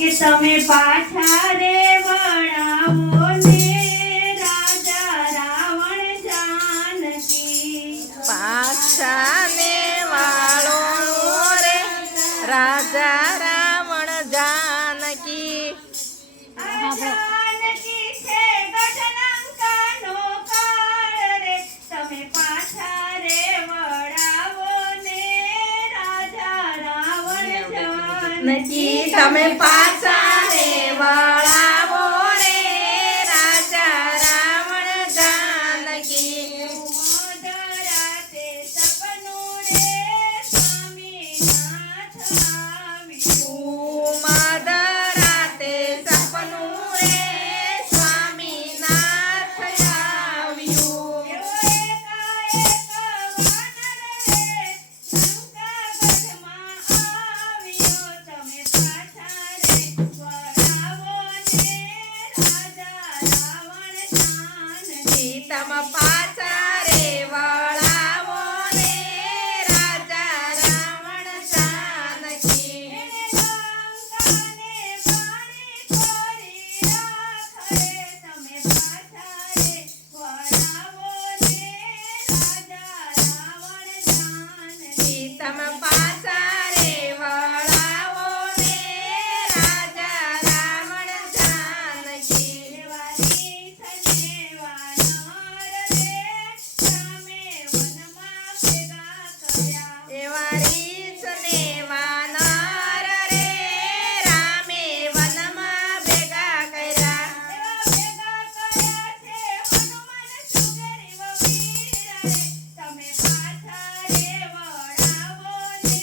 કે તમે પાછા રે વળાવો ને રાજા રાવણ જાનકી પાછા ને વાળો રે રાજા રાવણ જાનકી જાનકી છે ગઢલંકાનો કાળ રે તમે પાછા રે વળાવો ને રાજા રાવણ જાનકી તમે પાછા રે વળાવો રે રાજા રાવણ જાનકી મધરાતે સપનું રે સ્વામીનાથ આવ્યું મધરાતે સપનું રે સ્વામીનાથ આવ્યું એવો એકાએક વાનર રે લંકાગઢમાં આવ્યો તમે પાછા રે વળાવો ને રાજા રાવણ જાનકી તમ પાછા રે વળાવો ને રાજા રાવણ જાનકી એને લંકાને બારી ખોરી રાખે તમે પાછા રે વળાવો ને રાજા રાવણ જાનકી તમ પાછા રે વળાવો ને રાજા રાવણ જાનકી એવા રીત ને વાનર રે સામે વનમાં ભેગા કર્યા એવા રીછ ને વાનર રે રામે વનમાં ભેગા કર્યા એવા ભેગા કર્યા છે હનુમાન સુગરી વીર રે તમે પાછા રે વળાવો ને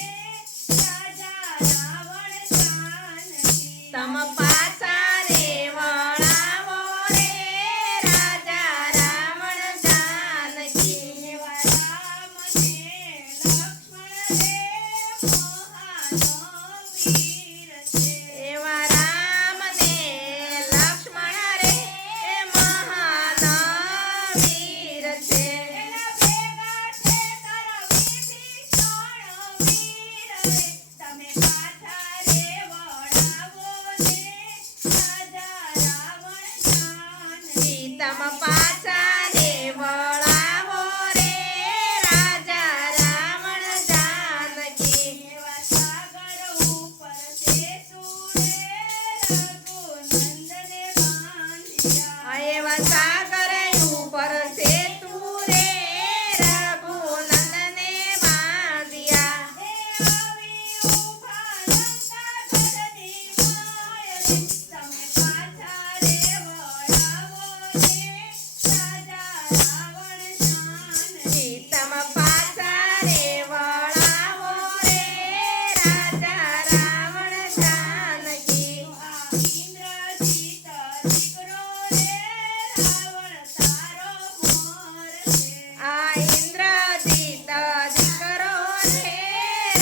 રાજા રાવણ જાનકી તમ પાછા રે વળાવો રે રાજા રાવણ જાનકી એવા રામ ને લક્ષ્મણ રે મહાન વીર છે એવા રામ ને લક્ષ્મણ રે મહાન વીર છે એના ભેગા છે તારા વિભીષણ વીર રે તમે પાછા રે વળાવો ને રાજા રાવણ જાનકી તમ પાછા રે વળાવો રે રાજા રાવણ જાનકી એવા સાગર ઉપર સેતુ રે રઘુનંદને બાંધ્યા એવા સાગર ઉપર સેતુ રે રઘુનંદને બાંધ્યા એ આવી ઉભા લંકાગઢની માય રે તમે પાછા રે વળાવો ને રાજા રાવણ જાનકી તમ પાછા રે વળાવો રે રાજા રાવણ જાનકી આ ઇન્દ્રજીત દીકરો રે રાવણ તારો મોર છે આ ઇન્દ્રજીત દીકરો રે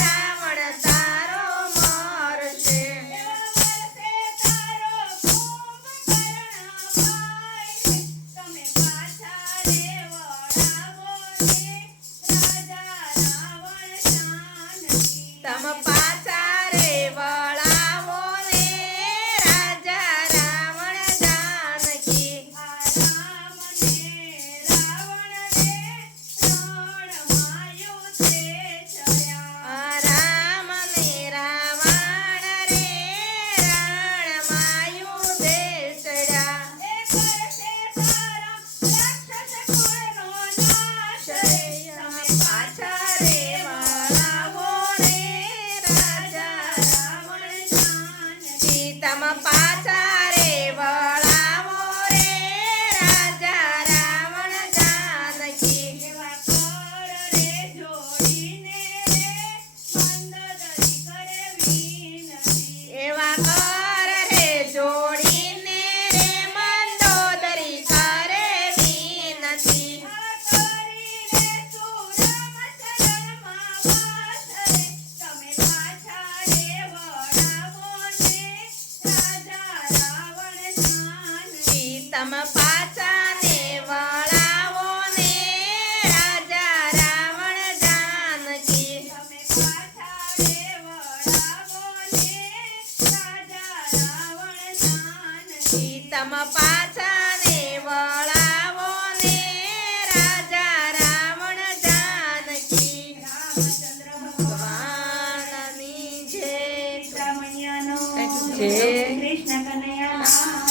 રાવણ તારો મોર છે એવા વર્ષે તારા રામ પાછા ને વળાવો ને રાજા રાવણ જાનકી રામચંદ્ર ભગવાનની જય સીતામણિયાનો જય. કૃષ્ણ કનૈયા